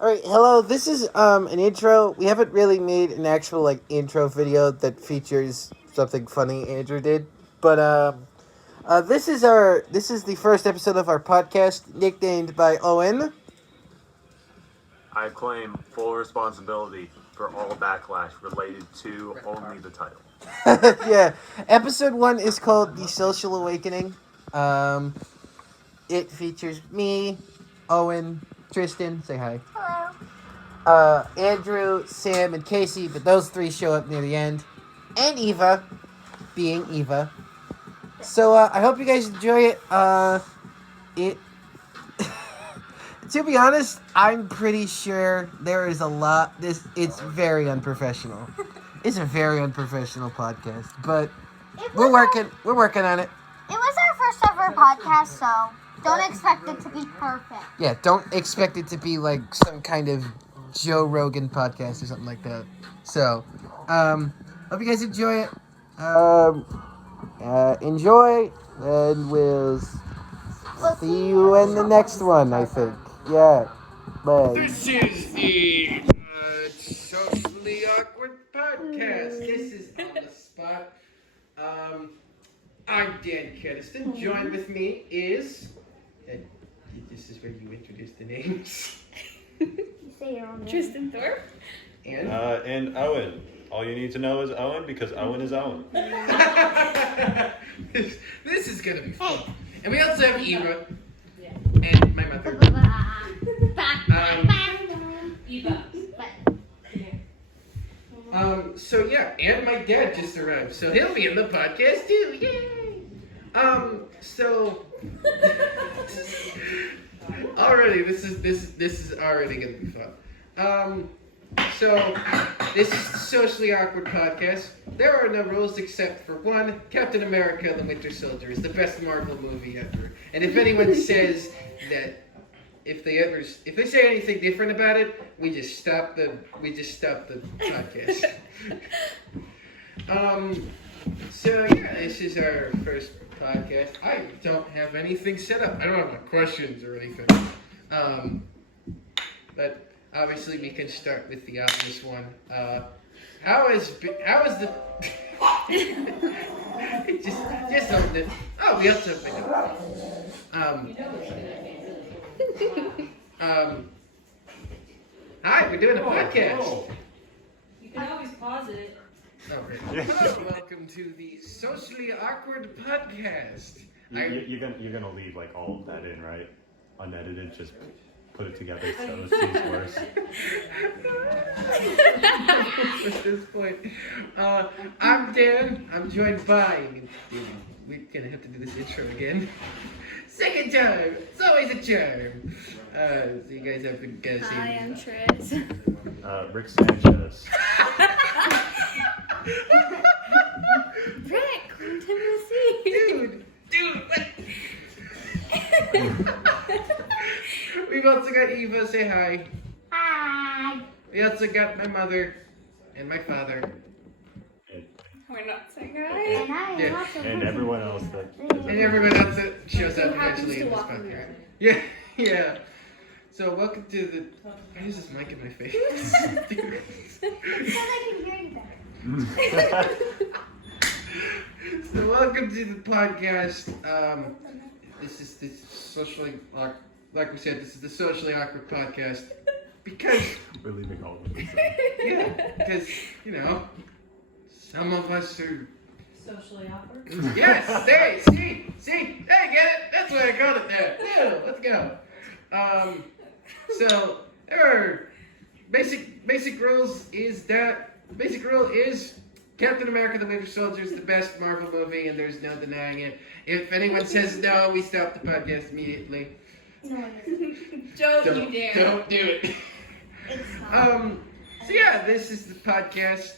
Alright, hello, this is an intro. We haven't really made an actual intro video that features something funny Andrew did. But this is the first episode of our podcast, nicknamed by Owen. I claim full responsibility for all backlash related to only the title. Yeah. Episode 1 is called The Social Awakening. It features me, Owen, Tristan, say hi. Hello. Andrew, Sam, and Casey, but those three show up near the end. And Eva, being Eva. So, I hope you guys enjoy it. To be honest, I'm pretty sure there is a lot. It's very unprofessional. It's a very unprofessional podcast, but we're working on it. It was our first ever podcast, so don't expect it to be perfect. Yeah, don't expect it to be like some kind of Joe Rogan podcast or something like that. So, hope you guys enjoy it. Enjoy, and we'll see you in the next one, I think. Yeah, bye. This is the Socially Awkward Podcast. This is on the spot. I'm Dan Keniston. Joined with me is... this is where you introduce the names. You say your own name. Tristan Thorpe. And Owen. All you need to know is Owen because Owen is Owen. This is gonna be fun. And we also have Eva and my mother. Eva. So yeah, and my dad just arrived, so he'll be in the podcast too. Yay! So already this is already gonna be fun. So this is the Socially Awkward Podcast. There are no rules except for one: Captain America: The Winter Soldier is the best Marvel movie ever. And if anyone says that, if they say anything different about it, we just stop the podcast. So yeah, this is our first podcast. I don't have anything set up. I don't have my questions or anything. But obviously we can start with the obvious one. How is the just opened it. Oh, we also opened it. Hi, we're doing a podcast. You can always pause it. Oh, right. Welcome to the Socially Awkward Podcast. You're gonna leave like all of that in, right? Unedited, just put it together so it seems worse. At this point, I'm Dan. I'm joined by. We're gonna have to do this intro again. Second time. It's always a charm. So you guys have to guess. Hi, I'm Tris. Rick Sanchez. Rick, intimacy. Dude, what? We've also got Eva. Say hi. Hi. We also got my mother and my father. We're not saying And hi. I am Yeah. also And everyone else that And everyone else that shows up Who happens eventually to in this walk in the podcast. room. Yeah, yeah. So welcome to the. Why is this mic in my face? Because I can hear you better. So welcome to the podcast. This is the socially awkward. Like we said, this is the Socially Awkward Podcast because we're leaving all of this. because some of us are. Socially awkward. Yes, see, hey, get it? That's why I called it there. Yeah, let's go. So there are basic rules. Basic rule is Captain America: The Winter Soldier is the best Marvel movie, and there's no denying it. If anyone says no, we stop the podcast immediately. No, Don't you dare. Don't do it. it's not. So yeah, this is the podcast.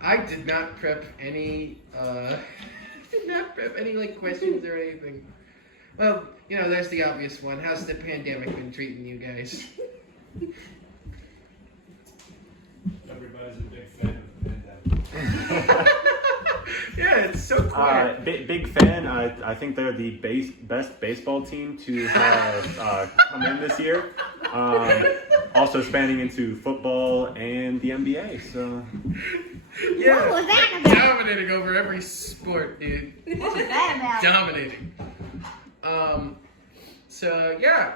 I did not prep any questions or anything. Well, there's the obvious one. How's the pandemic been treating you guys? Everybody's a big fan of the pandemic. Yeah, it's so quiet. Big fan. I think they're the best baseball team to have come in this year. Also spanning into football and the NBA. So Yeah. What was that about? Dominating over every sport, dude. What was that about? Dominating. So yeah.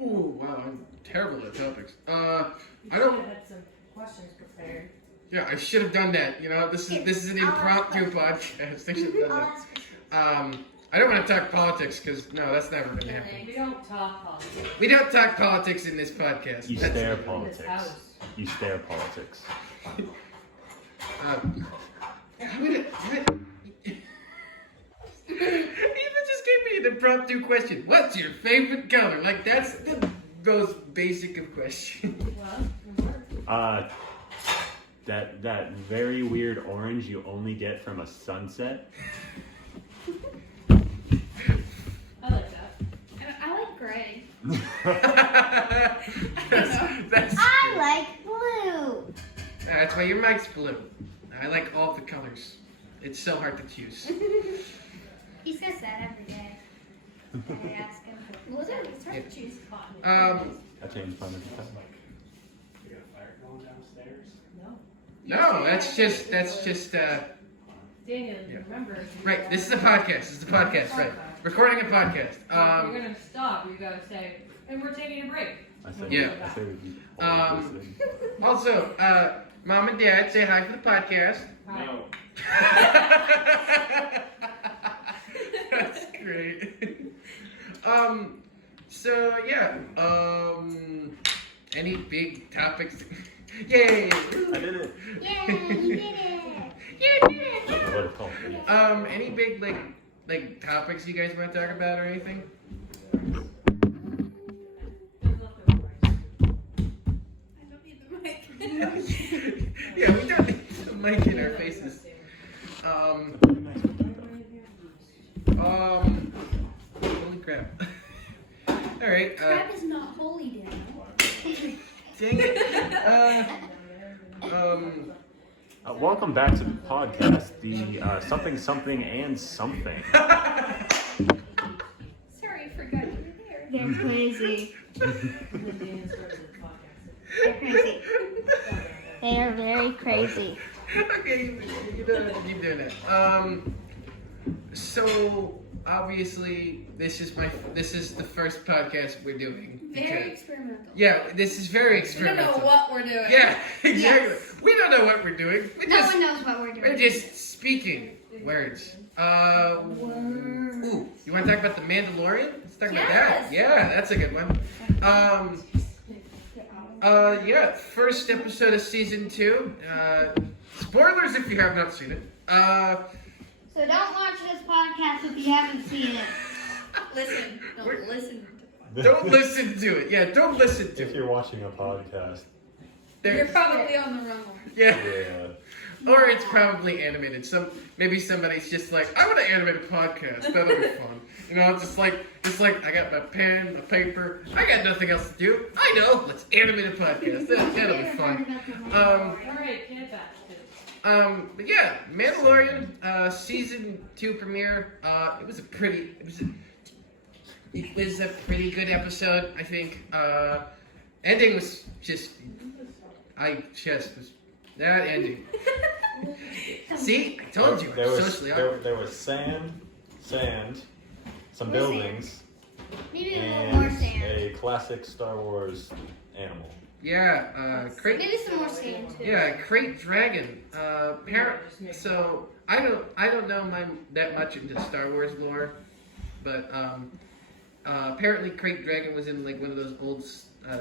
Ooh, wow, I'm terrible at topics. I don't. had some questions prepared. Yeah, I should have done that. You know, this is an impromptu podcast. I should have done that. I don't want to talk politics because no, that's never gonna happen. We don't talk politics. We don't talk politics in this podcast. you That's- stare In this politics. house. You stare politics. Even just gave me an impromptu question. What's your favorite color? Like that's the most basic of questions. Well, That very weird orange you only get from a sunset. I like that. And I like gray. that's I like blue. That's why your mic's blue. I like all the colors. It's so hard to choose. He says that every day. I ask him. Well, it's hard to choose cotton. I changed fun of You got a fire going downstairs? No. No, that's just Daniel, Yeah. remember. right. This is a podcast. This is a podcast, right? Recording a podcast. If you're gonna stop, you gotta say, and we're taking a break. I say, Yeah. I say we Also, Mom and Dad, say hi for the podcast. No. That's great. So yeah. Any big topics? Yay! I did it. Yeah, you did it. You did it. What it's called. Any big like topics you guys want to talk about or anything? There's nothing worse. I don't need the mic. Yeah, we don't need the mic in our faces. Holy crap. All right. Crap is not holy, Daniel. Dang it. Welcome back to the podcast. The something something and something. Sorry, I forgot you were there. They're crazy. Daniel started the podcast. They're crazy. They are very crazy. Okay, you keep doing that. So obviously this is the first podcast we're doing. Very because- experimental. Yeah, this is very We don't experimental. know what we're doing. Yeah, exactly. Yes. We don't know what we're doing. No one knows what we're We're doing. just speaking words. Ooh, you want to talk about the Mandalorian? Let's talk about that. Yes. Yeah, that's a good one. Yeah, first episode of season 2. Spoilers if you have not seen it. So don't watch this podcast if you haven't seen it. Listen. Don't listen. Don't listen to it. Yeah, don't listen to If it. you're watching a podcast, You're probably on the wrong one. Yeah. yeah. Or it's probably animated. Maybe somebody's just like, I want to animate a podcast. That'll be fun. You know, it's just like I got my pen, my paper. I got nothing else to do. I know. Let's animate a podcast. That'll be fun. Alright, get back to it. But yeah, Mandalorian season 2 premiere. It was a pretty good episode, I think. Ending was just that ending. See, I told you. There was Socially awkward. there was sand, some buildings, Maybe a little more and sand. a classic Star Wars animal. Yeah, crate. Maybe some more sand too. Yeah, crate dragon. So I don't know that much into Star Wars lore, but apparently crate dragon was in like one of those old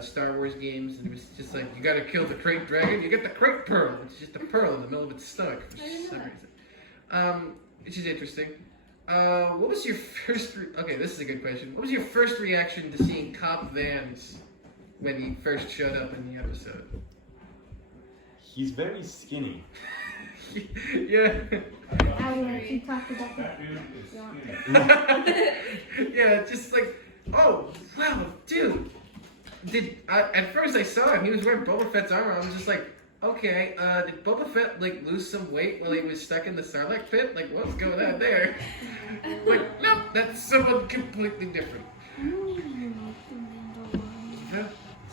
Star Wars games, and it was just like you gotta kill the crate dragon, you get the crate pearl. It's just a pearl in the middle of its stomach for some reason. Which is interesting. What was your first? Okay, this is a good question. What was your first reaction to seeing Cop Vance when he first showed up in the episode? He's very skinny. Yeah. I will let you talk about That that. dude is skinny. Yeah, just like, oh, wow, dude. At first I saw him, he was wearing Boba Fett's armor. I was just like, okay, did Boba Fett like lose some weight while he was stuck in the Sarlacc pit? Like, what's going on there? Like, nope, that's someone completely different.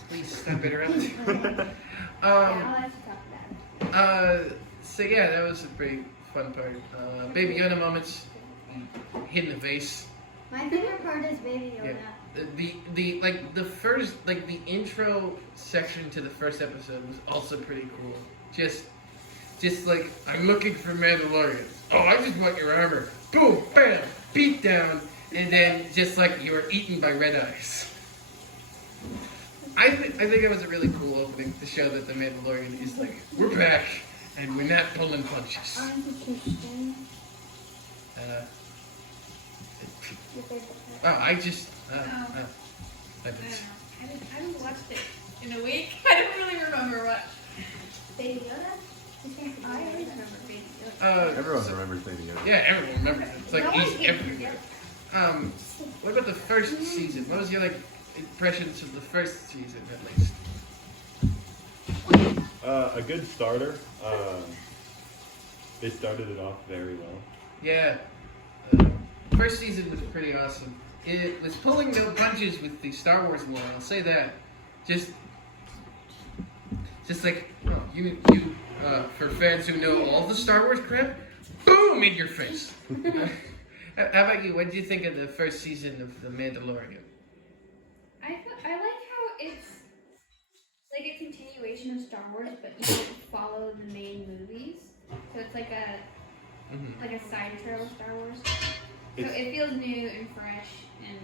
Please stop interrupting. Yeah, I'll have to talk about it. So yeah, that was a pretty fun part. Baby Yoda moments, hidden the vase. My favorite part is Baby Yoda. Yeah. The intro section to the first episode was also pretty cool. Just like, I'm looking for Mandalorians. Oh, I just want your armor. Boom, bam, beat down, and then just like you were eaten by red eyes. I think it was a really cool opening to show that the Mandalorian is like, we're back, and we're not pulling punches. I just, I haven't watched it in a week. I don't really remember what. Baby Yoda? I always remember Baby Yoda. Everyone remembers Baby Yoda. Yeah, everyone remembers it. It's like No one he's can everywhere. What about the first season? What was your like impressions of the first season at least? A good starter. They started it off very well. Yeah, first season was pretty awesome. It was pulling no punches with the Star Wars lore. I'll say that. Just like for fans who know all the Star Wars crap, boom in your face. How about you? What did you think of the first season of The Mandalorian? I like how it's like a continuation of Star Wars, but you don't follow the main movies. So it's like a side trail of Star Wars. So it feels new and fresh, and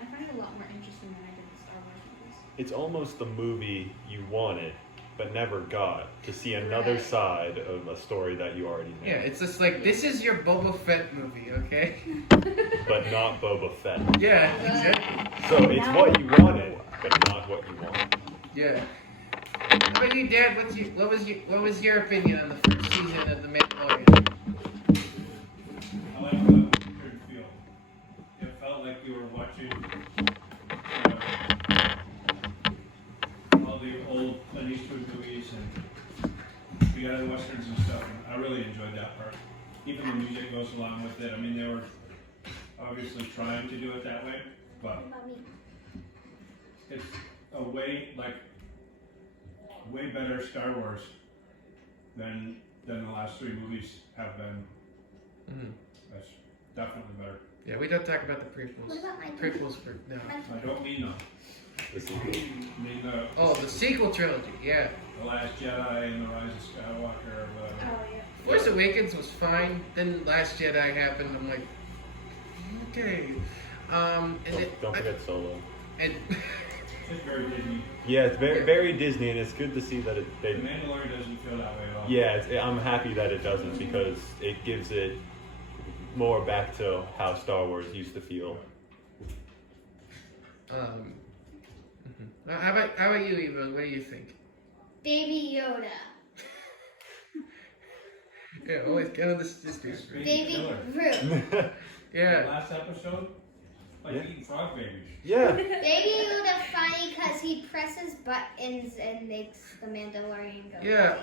I find it a lot more interesting than I did the Star Wars movies. It's almost the movie you wanted, but never got, to see another Right. side of a story that you already know. Yeah, it's just like, this is your Boba Fett movie, okay? But not Boba Fett. Yeah, exactly. So it's what you wanted, but not what you want. Yeah. How about you, Dad? What was your opinion on the first season of The Mandalorian? I like the current feel. It felt like you were watching all the old Clint Eastwood movies and the other westerns and stuff. And I really enjoyed that part. Even the music goes along with it. I mean, they were obviously trying to do it that way, but it's a way better Star Wars than the last three movies have been. That's definitely better. Yeah, we don't talk about the prequels. What about my Prequels for no. I don't mean them. The sequel. I mean The sequel trilogy. Yeah. the Last Jedi and the Rise of Skywalker or whatever. Oh yeah. Force Awakens was fine. Then Last Jedi happened. I'm like, okay. Don't forget Solo. And It's very Disney. Yeah, it's very Disney, and it's good to see that The Mandalorian doesn't feel that way at all. Yeah, I'm happy that it doesn't, because it gives it more back to how Star Wars used to feel. how about you, Eva? What do you think? Baby Yoda. Yeah, always get on this dude. Baby Killer. Groot. The Yeah. last episode, like Yeah. eating frog babies. Yeah. Baby Yoda funny because he presses buttons and makes the Mandalorian go. Yeah.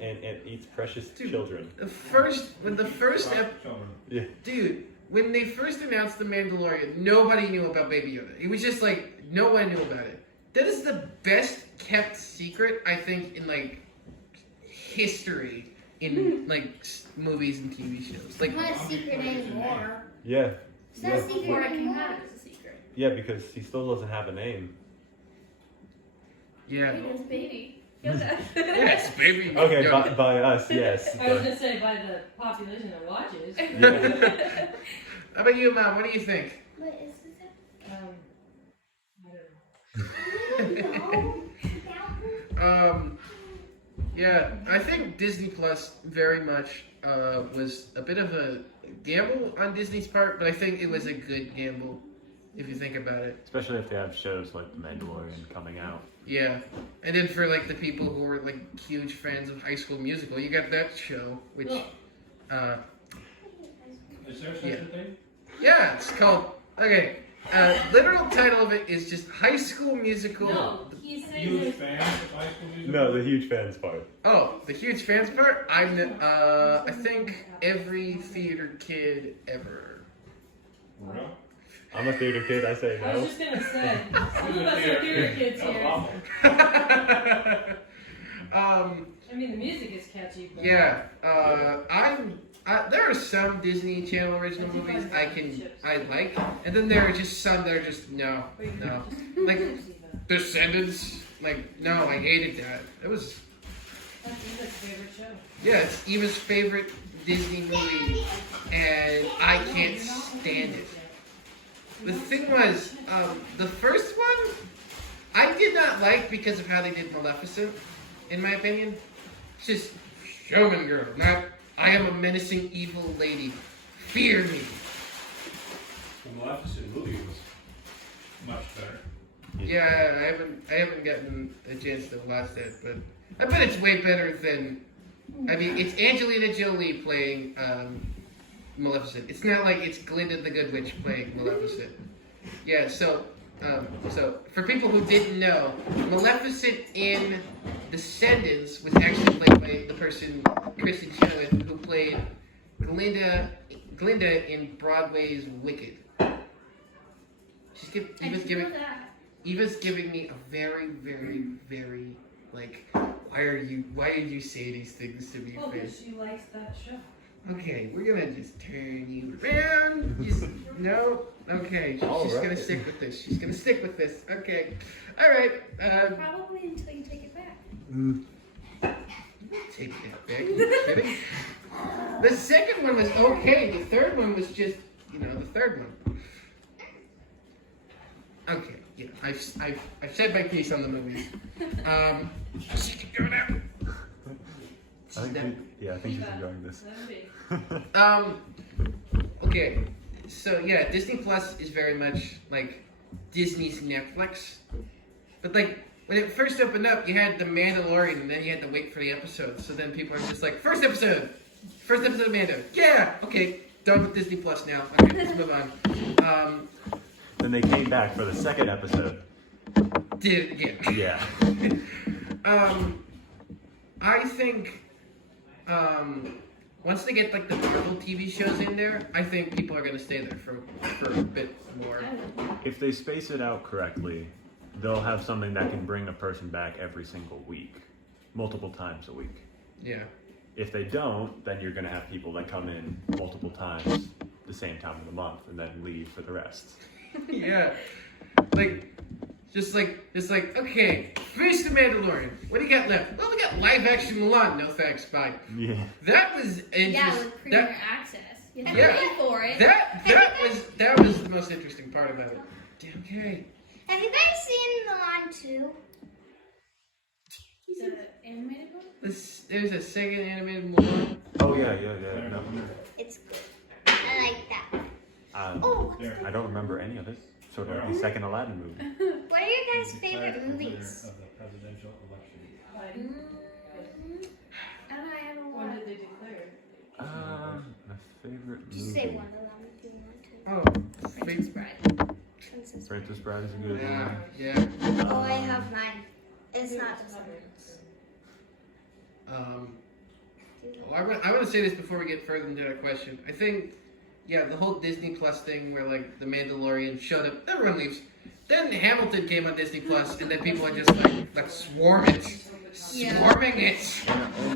And eats precious Dude. children. When they first announced The Mandalorian, nobody knew about Baby Yoda. It was just like, no one knew about it. That is the best kept secret, I think, in like history in like movies and TV shows. Like, It's not a secret anymore. Yeah. It's not Yeah. a secret Before it came anymore. out, it was a secret. Yeah, because he still doesn't have a name. yeah. It was Baby Yoda. Yes, Baby Okay, Yoda. by us, yes. I was But, gonna say by the population that watches. yeah. How about you, Mom? What do you think? What is this? I don't know. I don't know. Yeah, I think Disney Plus very much was a bit of a gamble on Disney's part, but I think it was a good gamble if you think about it. Especially if they have shows like The Mandalorian coming out. Yeah, and then for like the people who are like huge fans of High School Musical, you got that show, which, Is there such a thing? yeah, it's called literal title of it is just High School Musical. No, he says Huge it's fans of High School Musical? No, the huge fans part. Oh, the huge fans part. I think every theater kid ever. For real? I'm a theater kid. I say I was no. just gonna say, some of us are theater kids That was here. awful. I mean, the music is catchy, but Yeah, there are some Disney Channel original movies I like, and then there are just some that are just no. Like Descendants, like no, I hated that. It was That's Eva's favorite show. yeah, it's Eva's favorite Disney movie, and I can't stand it. The thing was, the first one I did not like because of how they did Maleficent, in my opinion. It's just showman girl, not I am a menacing evil lady. Fear me. The Maleficent movie was much better. Yeah, I haven't gotten a chance to watch that, but I bet it's way better than. I mean, it's Angelina Jolie playing Maleficent. It's not like it's Glinda the Good Witch playing Maleficent. Yeah, so for people who didn't know, Maleficent in Descendants was actually played by the person Kristen Chenoweth who played Glinda in Broadway's Wicked. Eva's giving me a very, very, very like, why did you say these things to me? Well, because she likes that show. Okay, we're gonna just turn you around. Just no. Okay, she's gonna stick with this. She's gonna stick with this. Okay, all right. Probably until you take it back. Take that back. You kidding? The second one was okay. The third one was just, the third one. Okay, yeah, I've said my piece on the movies. She can go now. I think she's enjoying this. Okay, so yeah, Disney Plus is very much like Disney's Netflix. But like, when it first opened up, you had The Mandalorian, and then you had to wait for the episodes. So then people are just like, first episode of Mando. Yeah, okay, done with Disney Plus now. Okay, let's move on. Then they came back for the second episode. Did it again. Yeah. I think, once they get like the Marvel TV shows in there, I think people are gonna stay there for a bit more. If they space it out correctly, they'll have something that can bring a person back every single week, multiple times a week. Yeah. If they don't, then you're gonna have people that come in multiple times the same time of the month and then leave for the rest. Yeah. Just like, okay, finish The Mandalorian. What do you got left? Well, we got live action Mulan. No thanks, bye. Yeah. That was interesting. Yeah, with premium access. You have to Yeah. pay for it. That was the most interesting part about it. Okay. Have you guys seen Mulan 2? The animated one? There's a second animated Mulan. Oh yeah. No. It's good. I like that. I don't remember any of it. Sort of like the second Aladdin movie. What are your guys' favorite movies? Of the presidential election. I have a When lot. did they declare it? My favorite movie. Just say Wonderland if you want to. Oh, Princess Bride. Princess. Princess Bride is a good yeah, one. yeah. Oh, I have mine. It's not Descendants. I want to say this before we get further into that question. I think, yeah, the whole Disney Plus thing where like The Mandalorian showed up, everyone leaves. Then Hamilton came on Disney Plus, and then people are just like swarming it.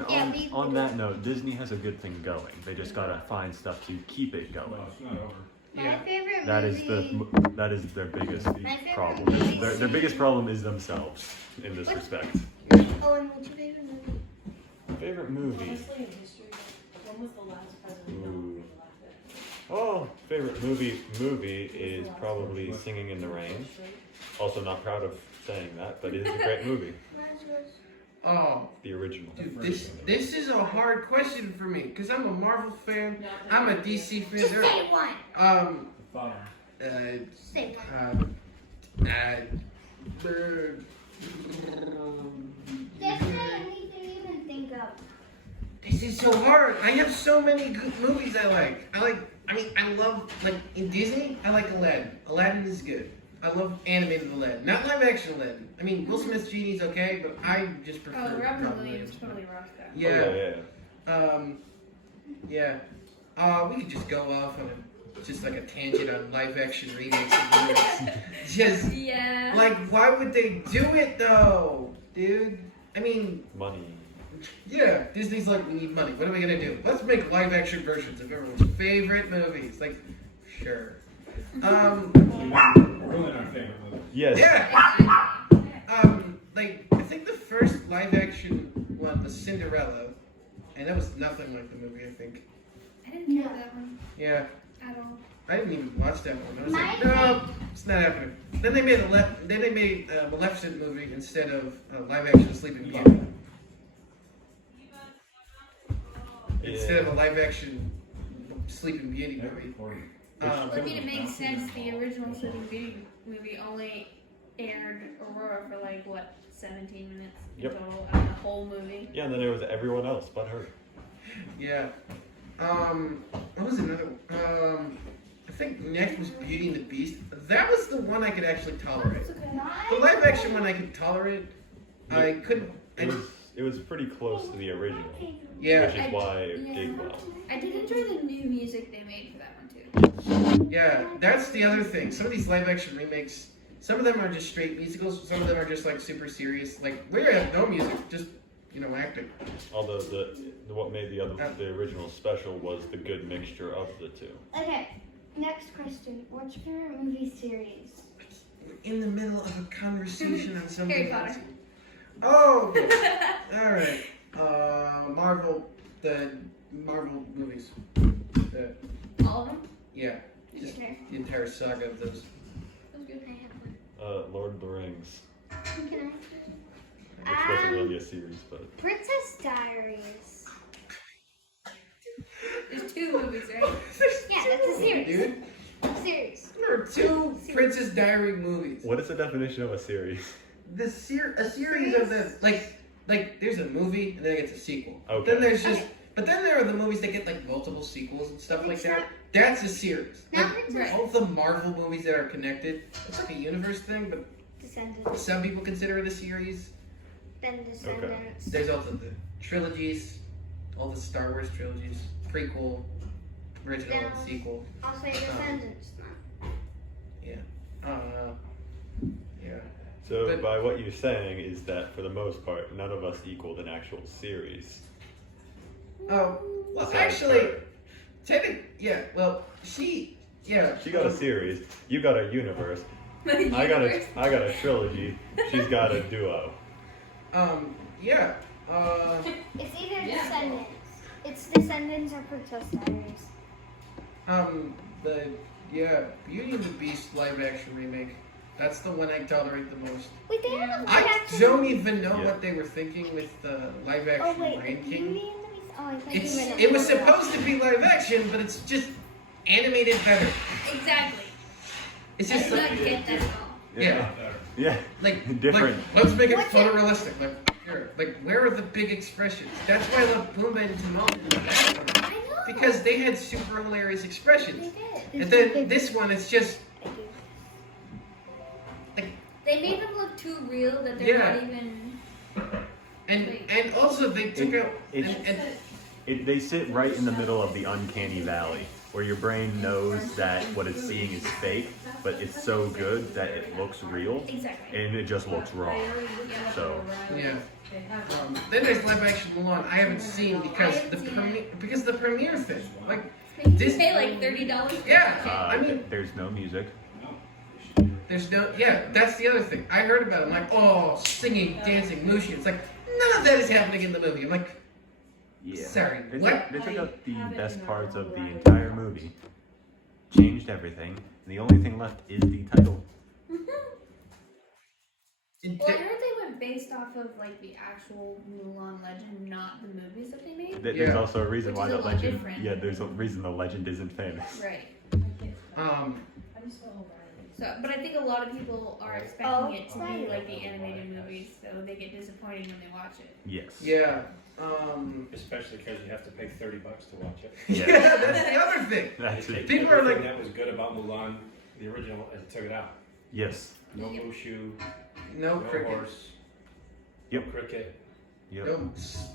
And on that note, Disney has a good thing going. They just gotta find stuff to keep it going. Well, it's not over. My favorite That is movie. that is their biggest favorite problem. movie is- Their biggest problem is themselves in this respect. Oh, and what's your favorite movie? Favorite movie? Honestly, in history, when was the last president Ooh. elected? Oh, favorite movie is probably Singing in the Rain. Also not proud of saying that, but it is a great movie. Mine's yours. Oh, The original. dude, this is a hard question for me because I'm a Marvel fan. I'm a DC fan. Just say one. The father. Just say one. Just say anything you can think of. This is so hard. I have so many good movies I like. I love, like, in Disney, I like Aladdin. Aladdin is good. I love animated Aladdin. Not live action Aladdin. I mean, Will Smith's Genie's okay, but I just prefer Oh, Robin Robin Williams totally rocked that. Yeah. Oh, yeah. Yeah. We could just go off on a just like a tangent on live action remakes of movies. Just Yeah. like, why would they do it though, dude? I mean, Money. yeah, Disney's like, we need money. What are we gonna do? Let's make live action versions of everyone's favorite movies. Like, sure. Ruin our favorite movie. Yes. Yeah. Like I think the first live action one was Cinderella, and that was nothing like the movie. I think. I didn't care that one Yeah. at all. I didn't even watch that one. I was like, My no, it's not happening. Then they made a Maleficent movie instead of live action Sleeping Beauty. Instead of a live action Sleeping Beauty movie. I mean, it makes sense. The original Sleeping Beauty movie only aired Aurora for like what, 17 minutes Yep. total out of the whole movie. Yeah, and then there was everyone else but her. Yeah. What was another one? I think next was Beauty and the Beast. That was the one I could actually tolerate. That's okay. The live action one I could tolerate. I couldn't. It was pretty close to the original, Yeah. which is why it did well. I did enjoy the new music they made for that one too. Yeah, that's the other thing. Some of these live action remakes, some of them are just straight musicals, some of them are just like super serious. Like we have no music, just acting. Although the what made the original special was the good mixture of the two. Okay, next question. What's your favorite movie series? We're in the middle of a conversation on something Harry else. Potter. Oh, all right. The Marvel movies. All of them? Yeah, just Okay. the entire saga of those. That was good. I have one. Lord of the Rings, Can which wasn't really a series, but Princess Diaries. There's 2 movies, right? Yeah, that's a series. Dude, Series. there are 2 Princess Diary movies. what is the definition of a series? A series of them, like there's a movie and then it gets a sequel. Okay. Then there's just, but then there are the movies that get like multiple sequels and stuff like It's that. not- That's a series. Not Like, Princess- all the Marvel movies that are connected, it's like a universe thing, but Descendants. some people consider it a series. Then Descendants. There's also the trilogies, all the Star Wars trilogies, prequel, original, Yeah. sequel. I'll say Descendants. Yeah. Yeah. So But- by what you're saying is that for the most part, none of us equaled an actual series. Oh, well, Besides actually, her. yeah. Well, she She got a series. You got a universe. The I got universe. a trilogy. She's got a duo. Yeah. It's either Yeah. Descendants. It's Descendants or Princess Diaries. Beauty and the Beast live action remake. That's the one I tolerate the most. Wait, they have a live I action. don't even know Yeah. what they were thinking with the live Oh action wait, Lion Beauty King. and the Beast. Oh, I thought you meant It was supposed to be live action, but it's just animated better. Exactly. It's I just did not like, get that at all. yeah, Yeah. like Different. Like, let's make it What's it- photorealistic. Where are the big expressions? That's why I love Pumbaa and Timon. I know. Because they had super hilarious expressions. They did. And then this one, it's just They made them look too real that they're Yeah. not even. and also they took out They sit right in the middle of the uncanny valley, where your brain knows that what it's seeing is fake, but it's so good that it looks real, Exactly. and it just looks wrong. So yeah. Then there's live action Mulan. I haven't seen because I haven't seen the premiere thing. Like You this- pay like $30. Yeah. uh, I mean- there's no music. there's no that's the other thing. I heard about it. I'm like, oh, singing, dancing, Mushu. It's like none of that is happening in the movie. I'm like, Yeah. sorry, They what? took, they took out the best parts of the entire movie, changed everything, and the only thing left is the title. Well, I heard they went based off of like the actual Mulan legend, not the movies that they made. There's Yeah. also a reason Which why is a the lot legend. different. Yeah, there's a reason the legend isn't famous. Right. Um, So, but I think a lot of people are expecting it to be like the animated movies, so they get disappointed when they watch it. Yes. yeah. Especially because you have to pay $30 to watch it. Yeah, Yeah. that's the other thing. That's They it. take People are everything like- that was good about Mulan, the original, and took it out. Yes. No Yep. Mushu, No no cricket. horse, Yep. no cricket. Yep.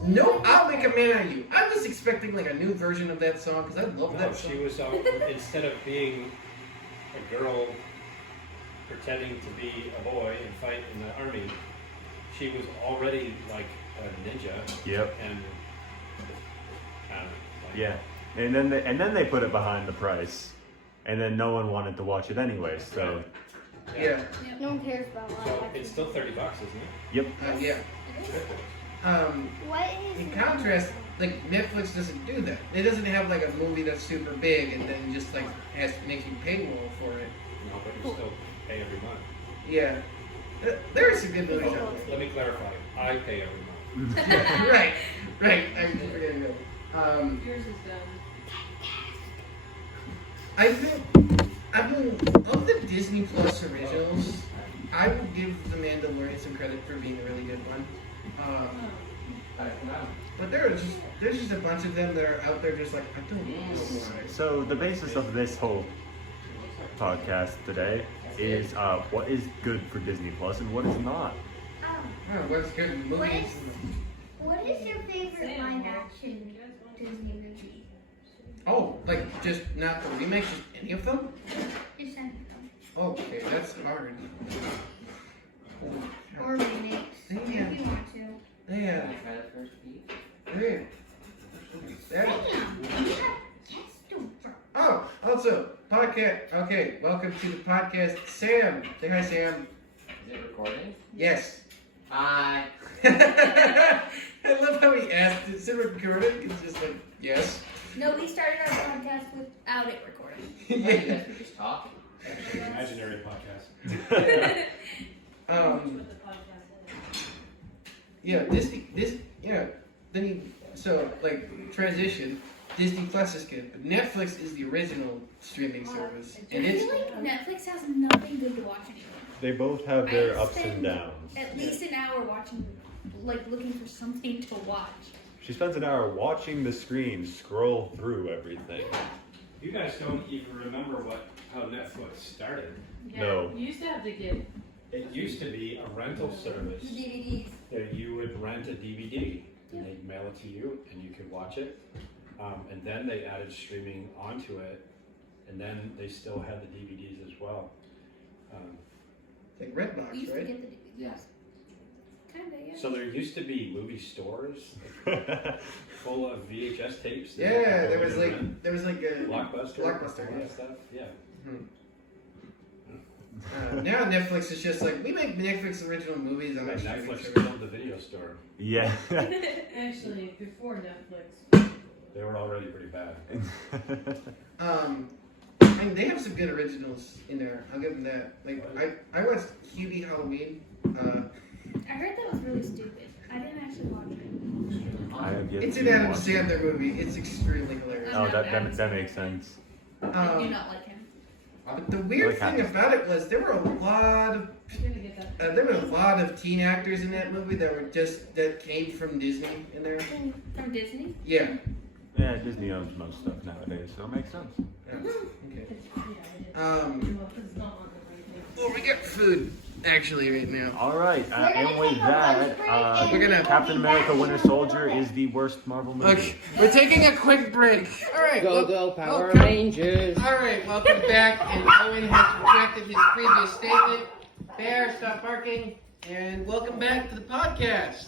No, I'll make a man out of you. I was expecting like a new version of that song because I love No, that song. she was instead of being a girl pretending to be a boy and fight in the army, she was already like a ninja. Yep. And Yeah. And then they put it behind the price, and then no one wanted to watch it anyway. So. Yeah. No one cares about live So action. it's still $30, isn't it? Yep. Yeah. What is In contrast, like Netflix doesn't do that. It doesn't have like a movie that's super big and then just like has to make you pay more for it. No, but you still pay every month. Yeah. There are some good movies out there. Let me clarify. I pay every month. Yeah, right. I'm forgetting that. Yours is done. I think of the Disney Plus originals, I would give The Mandalorian some credit for being a really good one. But there's just a bunch of them that are out there just like, I don't know why. So the basis of this whole podcast today is what is good for Disney Plus and what is not. Oh, what's good in movies? What is your favorite live action Disney movie? Oh, like just not the remakes, just any of them? Just send them. Oh, okay, that's hard. Or remakes, Yeah. if you want to. Yeah. Yeah. Damn, Yeah. you have guests over. Oh, also, podcast. Okay, welcome to the podcast. Sam. Say hi, Sam. Is it recording? Yes. Hi. I love how he asked, is it recording? It's just like, yes. No, we started our podcast without it recording. You guys were just talking. Imaginary podcast. With the podcast. Yeah, so, like, transition, Disney Plus is good, but Netflix is the original streaming service. I And it's, feel like Netflix has nothing good to watch anymore. They both have I their ups spend and downs. At least an hour watching, like looking for something to watch. She spends an hour watching the screen scroll through everything. You guys don't even remember how Netflix started. Yeah, No. You used to have to get. It used to be a rental service. DVDs. that you would rent a DVD and they'd mail it to you and you could watch it. And then they added streaming onto it, and then they still had the DVDs as well. like We Redbox, used to right? get the DVDs. Yes. Kinda, yeah. So there used to be movie stores full of VHS tapes. that you Yeah, could there go was and like, rent. there was like a Blockbuster, Blockbuster, all yeah. that stuff. Yeah. Now Netflix is just like, we make Netflix original movies on our But streaming Netflix service. killed the video store. Yeah. Actually, before Netflix. They were already pretty bad. I mean, they have some good originals in there. I'll give them that. Like, I watched Hubie Halloween. I heard that was really stupid. I didn't actually watch it. I have yet It's to an Adam watch it. Sandler movie. It's extremely hilarious. Oh, that makes sense. I do Um, not like him. but the weird Like thing about it was there were a lot of You're gonna get that. there were a lot of teen actors in that movie that came from Disney in there. From Disney? Yeah. Yeah, Disney owns most stuff nowadays, so it makes sense. Yeah. Okay. Yeah, I did. Um. It's not on the Well, we got food actually right now. All right, We're gonna and with take a that, lunch break and We're gonna- Captain America: Winter Soldier is the worst Marvel movie. Okay, we're taking a quick break. All right. Go, Power welcome- Rangers. All right, welcome back. And Owen has retracted his previous statement. Bear, stop barking. And welcome back to the podcast.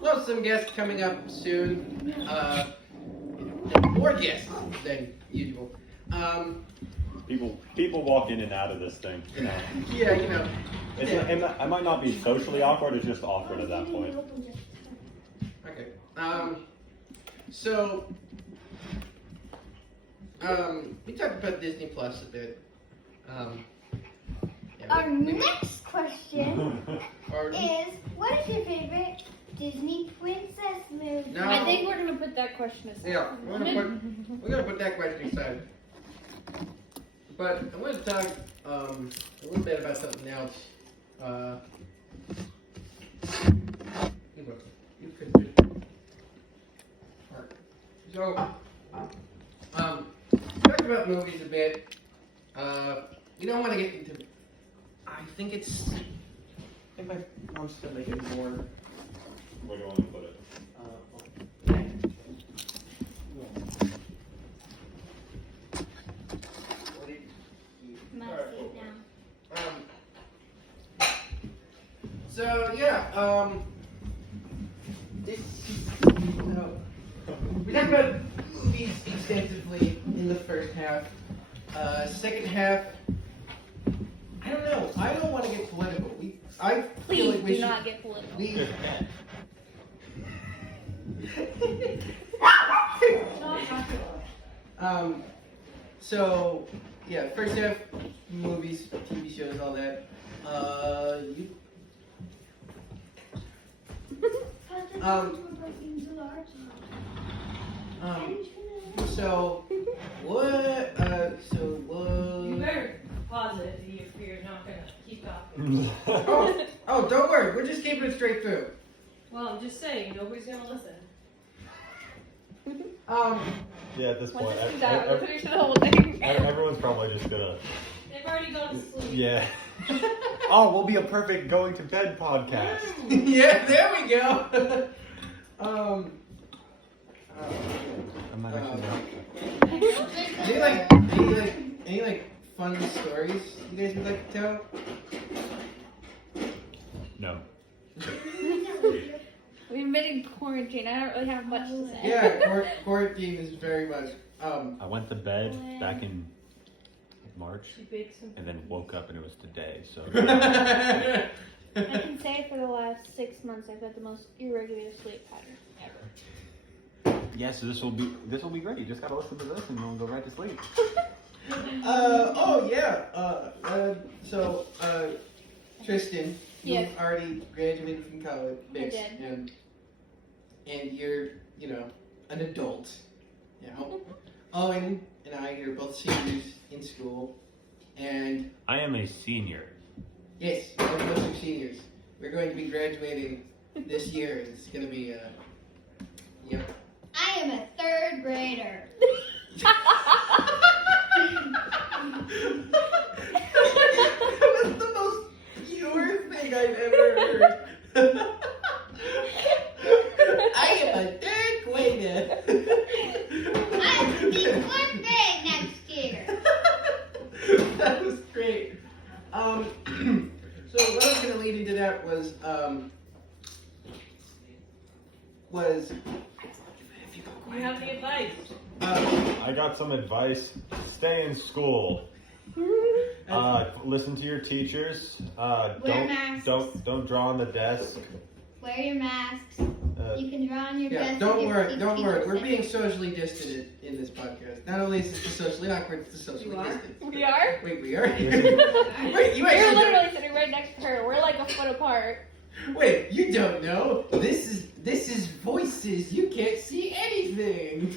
We'll have some guests coming up soon. More guests than usual. People walk in and out of this thing. You know. Yeah, you know. I might not be socially awkward. It's just awkward at that point. Okay. So, we talked about Disney Plus a bit. Our next question Or, is, what is your favorite Disney princess movie? no, I think we're gonna put that question aside. yeah, we're gonna put that question aside. But I want to talk a little bit about something else. You could do. So, talk about movies a bit. We don't want to get into. I think my mom's still making more Where do you want to put it? My seat now. So yeah, this, we talked about movies extensively in the first half. Second half, I don't know. I don't want to get political. I feel Please like we do should. not get political. We, so yeah, first half movies, TV shows, all that. You, so what? You better pause it if you're not gonna keep talking. Oh, don't worry. We're just keeping it straight through. Well, I'm just saying, nobody's gonna listen. Yeah, at this point, Once this is out, we'll finish the whole thing. everyone's probably just gonna. They've already gone to sleep. Yeah. Oh, we'll be a perfect going to bed podcast. Yeah, there we go. I'm not actually any fun stories you guys would like to tell? No. We've been in quarantine. I don't really have much to say. Yeah, quarantine is very much. I went to bed back in March, She baked some. and then woke up and it was today. So. I can say for the last 6 months I've had the most irregular sleep pattern ever. Yeah, so this will be great. You just gotta listen to this and you'll go right to sleep. Oh yeah. So Tristan, Yes. you've already graduated from college. I did. And you're, an adult now. Owen and I are both seniors in school, and I am a senior. yes, both of us are seniors. We're going to be graduating this year. It's going to be, yep. I am a third grader. That was the most pure thing I've ever heard. I am a third grader. I will be fourth grade next year. That was great. So what I was going to lead into that was You have the advice. I got some advice. Stay in school. Listen to your teachers. Wear masks. Don't draw on the desk. Wear your masks. You can draw on your yeah, desk. don't if worry. it's We're 60%. being socially distant in this podcast. Not only is it socially awkward, it's socially You are? distant. We are? Wait, we are? Wait, you You're actually literally sitting right next to her. We're like a foot apart. Wait, you don't know. This is voices. You can't see anything.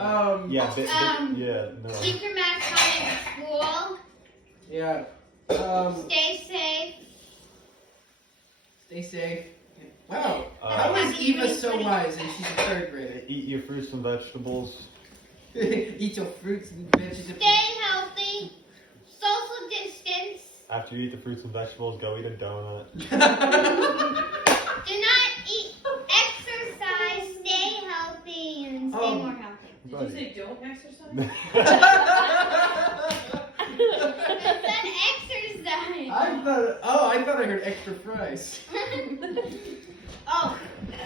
Yeah, no. Keep your mask on at school. Yeah. Stay safe. Stay safe. Wow. Uh, How is Eva so wise and she's a third grader? Eat your fruits and vegetables. Eat your fruits and vegetables. Stay healthy. Social distance. After you eat the fruits and vegetables, go eat a donut. Do not eat. Exercise. Stay healthy and stay more healthy. Did you say don't exercise? I said exercise. I thought I heard extra fries. Oh,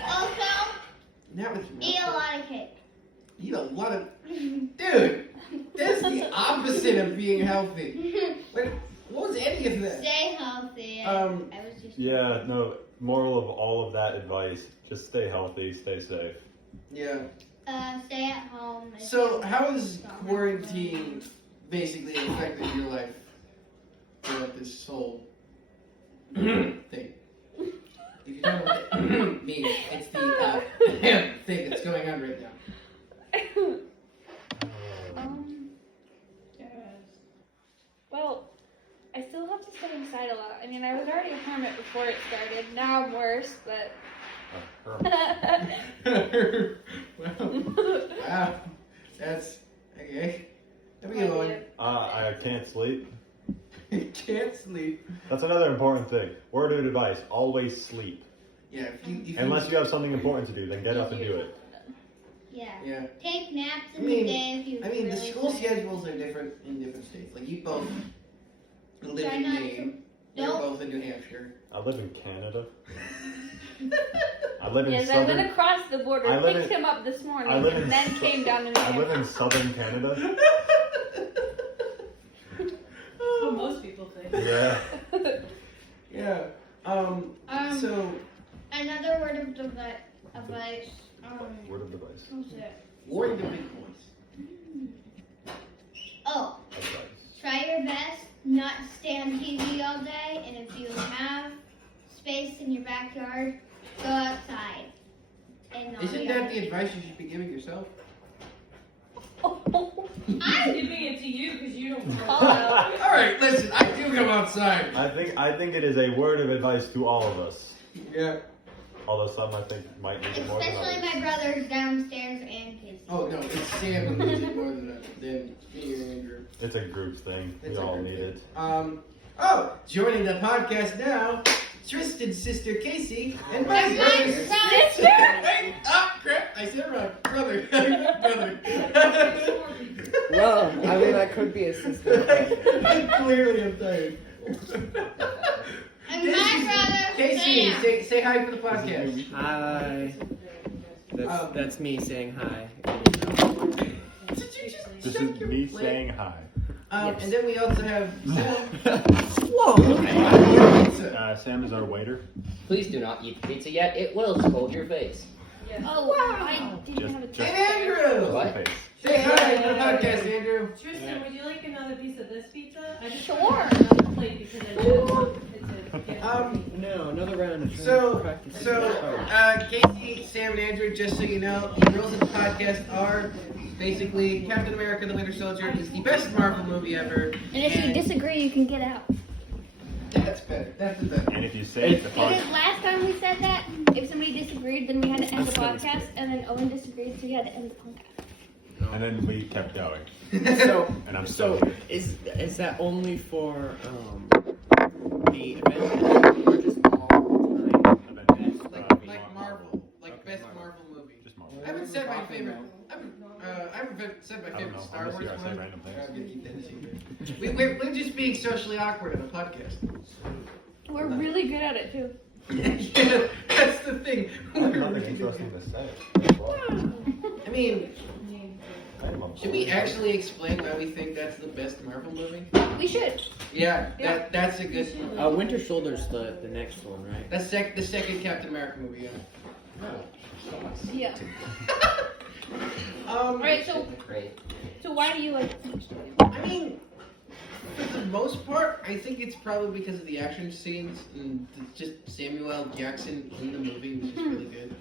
also That was eat a lot of cake. Eat a lot of dude. That's the opposite of being healthy. Wait, what was any of that? Stay healthy. I was just Yeah, no. Moral of all of that advice: just stay healthy, stay safe. Yeah. stay at home. if So you how has don't have quarantine basically affected your life throughout this whole thing? If you don't know what it means, it's the thing that's going on right now. Well, I still have to stay inside a lot. I mean, I was already a hermit before it started. Now I'm worse, but. Wow. That's okay. Let me go I can't sleep. Can't sleep. That's another important thing. Word of advice: always sleep. Yeah, if Unless you have something important to do, then get up and do it. Yeah. Yeah. Take naps I in mean, the day if you I mean, the really school tired. schedules are different in different states. Like, you both live Try in not to- Maine. You're don't- both in New Hampshire. I live in Canada. I live in Yes, I went southern. across the border, I live picked in- him up this morning, I live in and then so- came down to New I live in Hampshire. southern Canada. That's what most people think. Yeah. Yeah. So, Another word of advice. Word of device. What's it? ward the big boys. Oh, Advice. try your best not to stay on TV all day, and if you have space in your backyard, go outside. And not Isn't be that on- the advice you should be giving yourself? I'm giving it to you because you don't go Follow. out. Alright, listen, I do come outside. I think it is a word of advice to all of us. Yeah. Although some I think might need it more than Especially others. my brothers downstairs and kids. Oh, no, it's Sam who needs it more than me and Andrew. It's a group thing. It's We a all group need thing. it. Joining the podcast now, Tristan's sister Casey and my And my brother's sister. Wait, crap! I said wrong. Brother. Brother. Well, I mean, I could be a sister. I clearly am tired. And my brother Casey, Sam. say hi for the podcast. Hi. Um, That's me saying hi. Did you just This shut is your me plate? saying hi. Yes. And then we also have Sam. Whoa! Sam is our waiter. Please do not eat the pizza yet. It will scald your face. Oh, I didn't Just- have a just- And chance. Andrew! What? Face. Say hi for the podcast, Andrew. Tristan, would you like another piece of this pizza? I just Sure. got another plate because I just it's a gift. No, another round of So, Casey, Sam, and Andrew, just so you know, the rules of the podcast are basically Captain America the Winter Soldier is the best Marvel movie ever. And if you disagree, you can get out. That's better. That's the better. And if you say it's a Because podcast, last time we said that, if somebody disagreed, then we had to end the podcast, and then Owen disagreed, so we had to end the podcast. and then we kept going. So, And I'm still so here. is that only for the event or just all time? Like Marvel. Like best Marvel movie. Just Marvel. I haven't said my favorite. I haven't said my I don't favorite know. Star Wars Honestly, I say one. random things. I'm gonna keep that a secret. We're just being socially awkward on a podcast. We're really good at it, too. Yeah, that's the thing. I have nothing interesting to say. I mean, I love should we actually explain why we think that's the best Marvel movie? We should. Yeah, that's a good. Winter Soldier's the next one, right? That's the second Captain America movie. Yeah. Alright, Alright, Great. so why do you like I mean, for the most part, I think it's probably because of the action scenes and just Samuel L. Jackson in the movie, which is really good.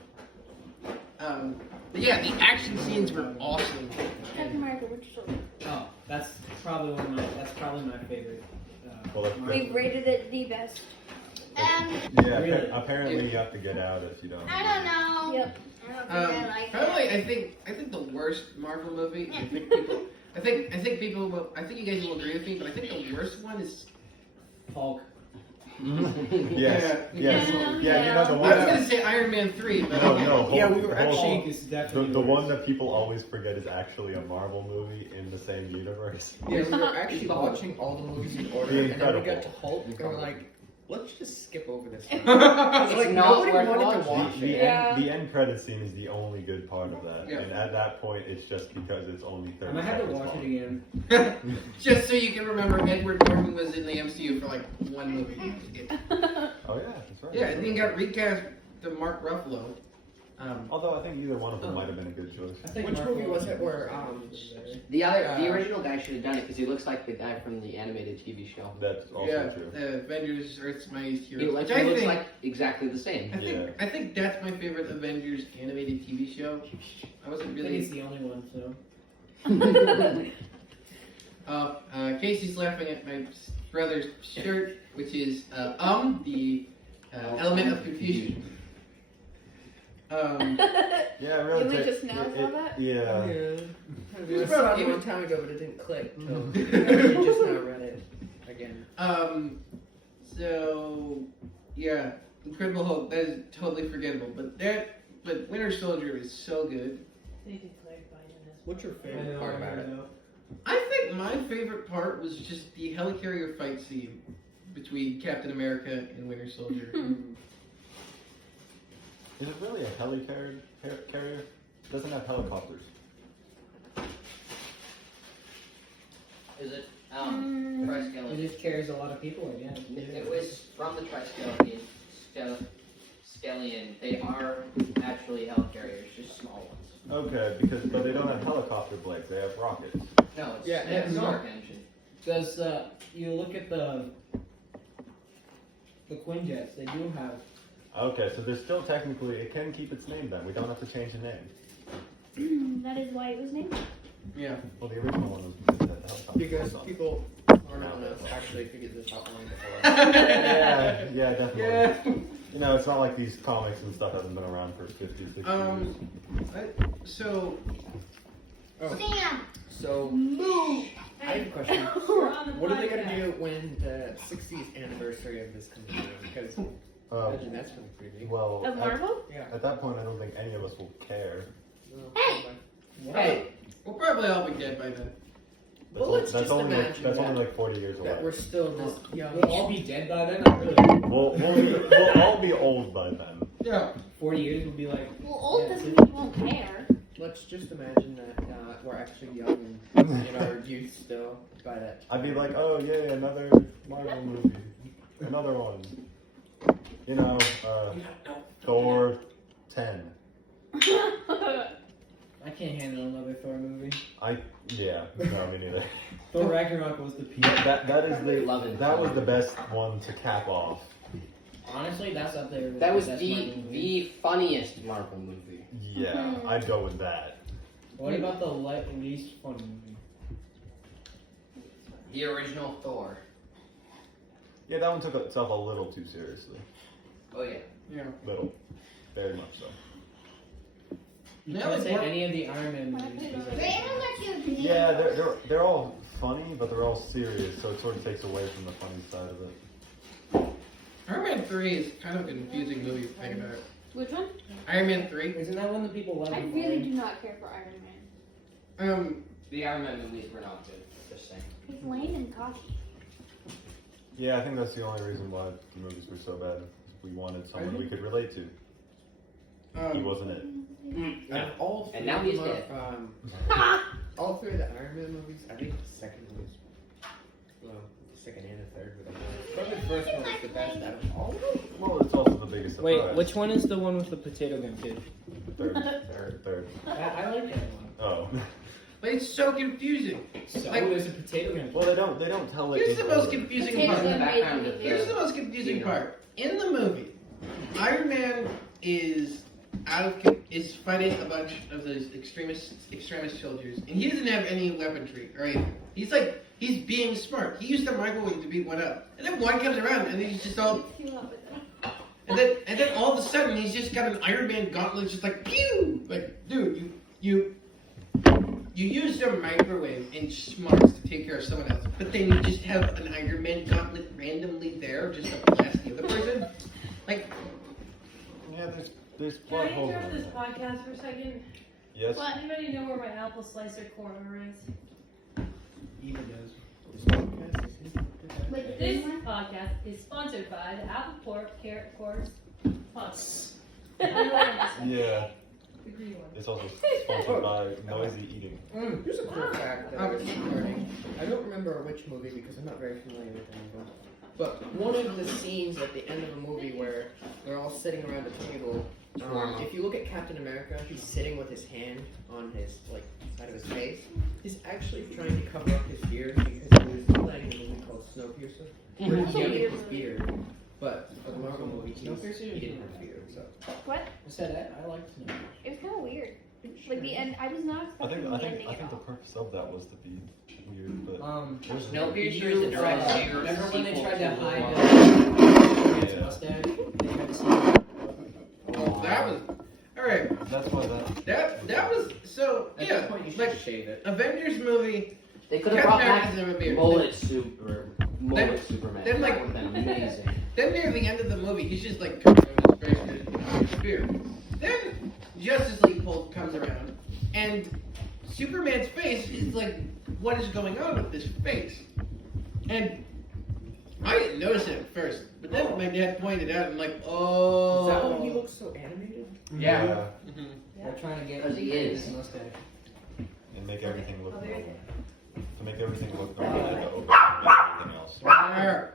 But yeah, the action scenes were awesome. Captain America Winter Soldier? Oh, that's probably my favorite. Well, that's We've good. rated it the best. Yeah, Really? apparently you have to get out if you don't. I don't know. Yep. I don't think I like Probably, it. I think the worst Marvel movie. I think people will. I think you guys will agree with me, but I think the worst one is. Hulk. Yes, yes, Yeah. yeah. You know the I one. was gonna say Iron Man 3, but No, no. Yeah, Hulk- we were Hulk- actually- Is definitely The one that people always forget is actually a Marvel movie in the same universe. Yeah, we were actually watching all the movies in order, The and then we got to Incredible. Hulk, and we're like, let's just skip over this one. It's like, not nobody worth wanted to watching. watch The it. Yeah. end credit scene is the only good part of that, Yeah. and at that point, it's just because it's only 30 I might have to seconds watch long. it again. Just so you can remember, Edward Norton was in the MCU for like one movie. Oh yeah, that's right. Yeah, and then got recast to Mark Ruffalo. Although I think either one of them might have been a good choice. I think Which Mark movie was Wahlberg it where, better. the original guy should have done it because he looks like the guy from the animated TV show. That's also Yeah, true. Avengers: Earth's Mightiest He, Heroes. like, Which he I looks think, like exactly the same. I think that's my favorite Avengers animated TV show. I wasn't I think he's really. the only one, so. Casey's laughing at my brother's shirt, which is the element of confusion. Yeah, really. You would take- just now it- saw it- that? Yeah. We were brought on a long time ago, but it didn't click, so we just now read it again. So yeah, Incredible Hulk, that is totally forgettable. But Winter Soldier is so good. They declared Biden as. What's your favorite part about it? I think my favorite part was just the helicarrier fight scene between Captain America and Winter Soldier. Is it really a helicarrier? It doesn't have helicopters. Is it? It Triskeleton. just carries a lot of people again. It was from the Triskeleton. They are actually helicarriers, just small ones. Okay, but they don't have helicopter blades. They have rockets. No, it's Yeah, it's no. Stark engine. Does you look at the Quinjets? They do have. Okay, so there's still technically it can keep its name then. We don't have to change the name. That is why it was named. Yeah. Well, the original one was because it had the helicopter. Because blades on it. people aren't on us actually figured this out long before. Yeah, definitely. Yeah. You know, it's not like these comics and stuff haven't been around for 50, 60 years. So. Sam, So, move. I have a question. We're on the What are they gonna podcast. do when the 60th anniversary of this comes around? Because I imagine that's gonna be pretty big. Well, Of Marvel? Yeah. at that point, I don't think any of us will care. Hey! Hey, we'll probably all be dead by then. Well, let's that's just only imagine that's only that- like 40 years away. That we're still this young. We'll all be dead by then. Not really. We'll all be old by then. Yeah. 40 years will be like. Well, old yeah, doesn't mean you won't care. Let's just imagine that we're actually young and in our youth still by that. I'd be like, oh yay, another Marvel movie, another one. You know, Thor 10. I can't handle another Thor movie. Yeah, no, me neither. Thor Ragnarok was the peak. That is the Love it. that was the best one to cap off. Honestly, that's up there. With That was best the Marvel movie. funniest Marvel movie. Yeah, I'd go with that. What about the least fun movie? The original Thor. Yeah, that one took itself a little too seriously. Oh yeah. Yeah. Little, very much so. You Yeah, can't like say what- any of the Iron Man movies. because Rate how much you can Yeah, they're all funny, but they're all serious, so it sort of takes away from the funny side of it. Iron Man 3 is kind of a confusing movie if you think about it. Which one? Iron Man 3? Isn't that one that people love? I really do not care for Iron Man. The Iron Man movies were not good. Just saying. He's lame and cocky. Yeah, I think that's the only reason why the movies were so bad. We wanted someone we could relate to. He wasn't it. Out of all three And now of he's them dead. all three of the Iron Man movies, I think the second one was, well, the second and the third were the best. Probably the first one was the best out of all of them. Well, it's also the biggest surprise. Wait, which one is the one with the potato gun kid? Third. I like that one. Oh. But it's so confusing. So Like- there's a potato gun. Well, they don't tell it. Here's the in most order. confusing Potato part. gun background made of me Here's the most confusing part. In the movie, Iron Man is is fighting a bunch of those extremist soldiers, and he doesn't have any weaponry, right? He's being smart. He used the microwave to beat one up, and then one comes around, and he's just all, and then all of a sudden he's just got an Iron Man gauntlet, just like pew, like dude, you used your microwave and smarts to take care of someone else, but then you just have an Iron Man gauntlet randomly there just to blast the other person, like. Yeah, there's Can plot I holes interrupt in this it. podcast for a second? Yes. Does anybody know where my apple slicer corner is? Eva does. Wait, This podcast is sponsored by the Apple Pork Carrot Course Podcast. Yeah. The green one. It's also sponsored by noisy eating. Here's a cool fact that I was learning. I don't remember which movie because I'm not very familiar with any of them. But one of the scenes at the end of a movie where they're all sitting around a table, if you look at Captain America, he's sitting with his hand on his side of his face. He's actually trying to cover up his beard because he was planning a movie called Snowpiercer, where he had his beard. But for the Marvel movie, he didn't have a beard. So What? I said that. I like Snow. It was kind of weird. Like the end, I was not I expecting think the I think ending I at think the all. purpose of that was to be weird, but Snowpiercer is a direct sequel Remember when they tried to to hide his Yeah. mustache? They tried to see Oh, that was alright. that's why That was so at yeah. that point, you should Like just shave it. Avengers movie. They could have Captain brought America back doesn't have a beard. Mullet Superman. then, That like- would have been amazing. Then near the end of the movie, he's just like covered in his face and his spear. Then Justice League comes around, and Superman's face is like, what is going on with this face? And I didn't notice it at first, but then my dad pointed out, and I'm like, oh. Is that why he looks so animated? Yeah. They're trying to get Because he is. his mustache. And make everything look normal. To make everything look normal, they had to open everything else. There.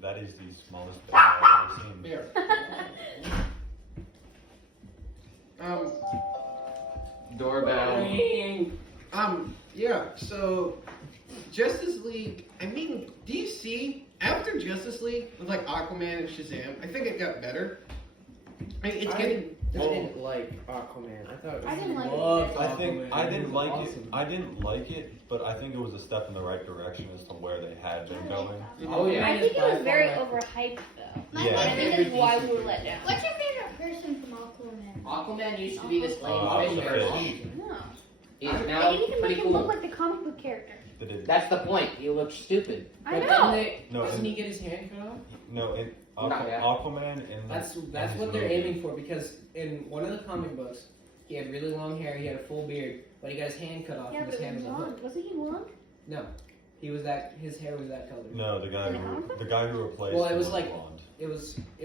That is the smallest thing I've ever seen. Here. Doorbell. Yeah, so Justice League, I mean, DC, after Justice League, with like Aquaman and Shazam, I think it got better. I mean, it's getting. I didn't like Aquaman. I thought it was I didn't like loved it. I think Aquaman. I didn't like Awesome. it. I didn't like it, but I think it was a step in the right direction as to where they had been going. Oh yeah. I think it was very overhyped though. Yeah. And I think that's why we were let down. What's your favorite person from Aquaman? Aquaman used to be this lame the fish fish. person. No. He's They now didn't even pretty make him look cool. like the comic book character. They did. That's the point. He looks stupid. I But know. No, doesn't and- he get his hand cut off? No, in Not yet. Aquaman and That's in what his they're movie. aiming for, because in one of the comic books, he had really long hair, he had a full beard, but he got his hand cut off Yeah, and but his it hand was was a hook. blonde. Wasn't he blonde? No, he was that. His hair was that color. No, the guy In the who comic book? the guy who replaced Well, it him was like- blonde. It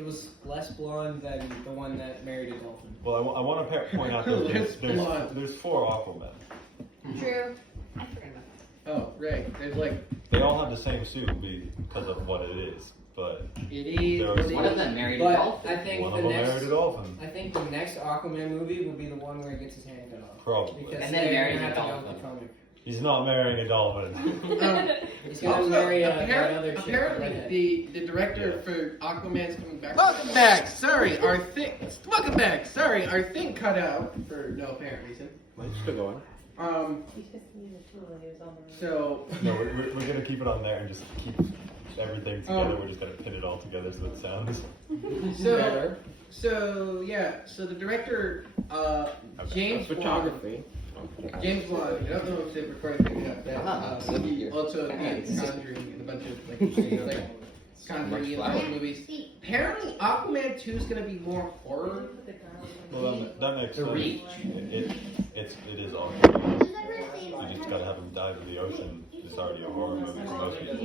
was less blonde than the one that married a dolphin. Well, I want to point out that Less blonde. there's 4 Aquamen. True. I forgot about that. Oh, right. There's like, They all have the same suit because of what it is, but it is. There was- One of them married a But dolphin. I think one the of them next, married a dolphin. I think the next Aquaman movie will be the one where he gets his hand cut off. Probably. Because And then they're marries gonna a have to go dolphin. with the comic. He's not marrying a dolphin. He's gonna Also, marry another chick. apparently redhead. the director for Aquaman's coming back. Welcome back. Sorry, our thing. Welcome back. Sorry, our thing cut out for no apparent reason. It's still going. So No, we're gonna keep it on there and just keep everything together. We're just gonna pin it all together so it sounds so so yeah. So the director, James photography. James Bond. I don't know if they've recorded it yet. That, he here. also did Conjuring and a bunch of like Conjuring and other movies. Apparently, Aquaman 2 is gonna be more horror. Well, that makes The sense. Reach. It is all. Who's ever seen You just gotta have him dive in the ocean. It's already a horror movie for most people.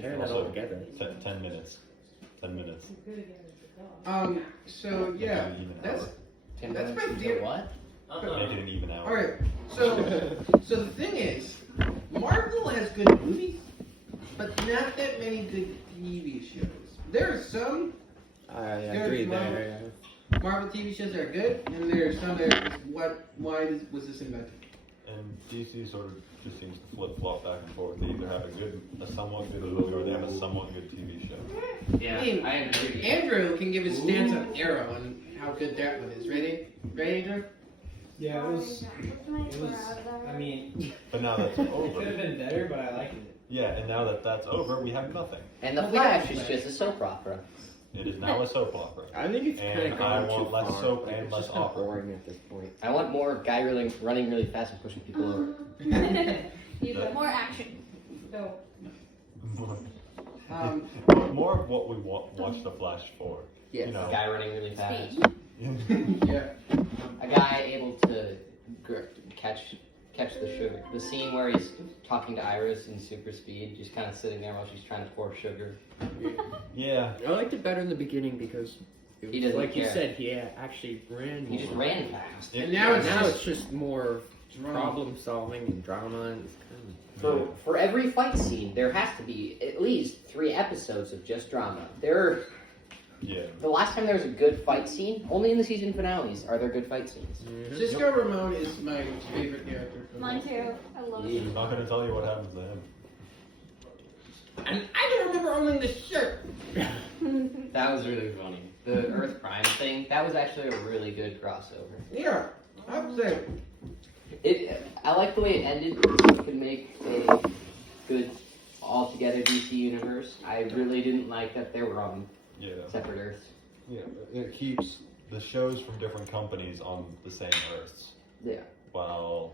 Pair that Also, all together. 10 minutes. 10 minutes. So yeah, that's my dear. What? Make it an even hour. All right. So the thing is, Marvel has good movies, but not that many good TV shows. There are some I There's agree Marvel- there. Marvel TV shows that are good, and there are some that are just, was this invented? And DC sort of just seems to flip flop back and forth. They either have a somewhat good movie or they have a somewhat good TV show. Yeah, I mean, I agree. Andrew can give his stance on Arrow and how good that one is. Ready, Andrew? Yeah, it was. I mean, But now that's it could have over. been better, but I liked it. Yeah, and now that that's over, we have nothing. And The Well, we have Flash is Flash. just a soap opera. It is now a soap opera. I think it's kind And of I gone want too less far. soap Like, and it's less just kinda opera. boring at this point. I want more guy running really fast and pushing people over. More action. So, More of what we watch The Flash for. Yes. You know. A guy running really fast. Yeah. A guy able to catch the sugar. The scene where he's talking to Iris in super speed, just kind of sitting there while she's trying to pour sugar. Yeah. I liked it better in the beginning because it He was, doesn't like you care. said, he actually ran. He just more. ran fast. And now it's now just it's just more drama. problem solving and drama, and it's kind of. For every fight scene, there has to be at least 3 episodes of just drama. The last time there was a good fight scene, only in the season finales are there good fight scenes. Cisco Ramon is my favorite character. Mine too. I love He's it. not gonna tell you what happens to him. And I don't remember owning this shirt. That was really funny. The Earth Prime thing, that was actually a really good crossover. Yeah, I would say. I like the way it ended, so it could make a good all-together DC universe. I really didn't like that they were on separate Earths. Yeah, it keeps the shows from different companies on the same Earths. Yeah. While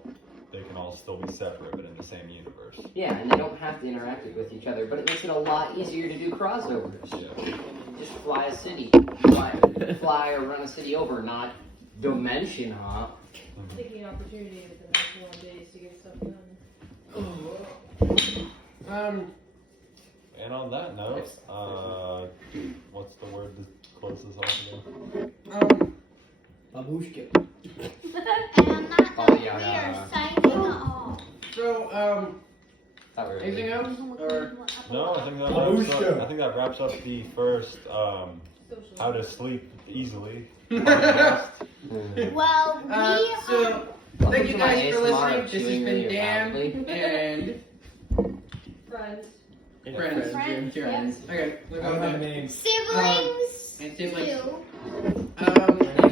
they can all still be separate, but in the same universe. Yeah, and they don't have to interact with each other, but it makes it a lot easier to do crossovers. Yeah. Just fly a city, fly or run a city over, not dimension hop. Taking opportunity with the next 1 days to get stuff done. And on that note, what's the word to close this off again? Babushka. And on that Oh, note, yeah, we yeah. are signing off. So, anything else? Or No, I think that wraps up the first how to sleep easily. Well, so thank you Welcome to my guys for ASMR listening. of This has chewing been really Dan loudly. and Friends. friends. Friends, Okay, we're I don't going have there. names. siblings, And siblings. too.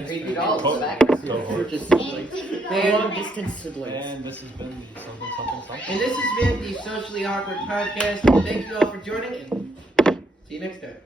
Creepy dolls in the Co- background. cohort. Just And siblings. creepy They're dolls. long distance siblings. And this has been the something something something. And this has been the Socially Awkward Podcast. Thank you all for joining, and see you next time.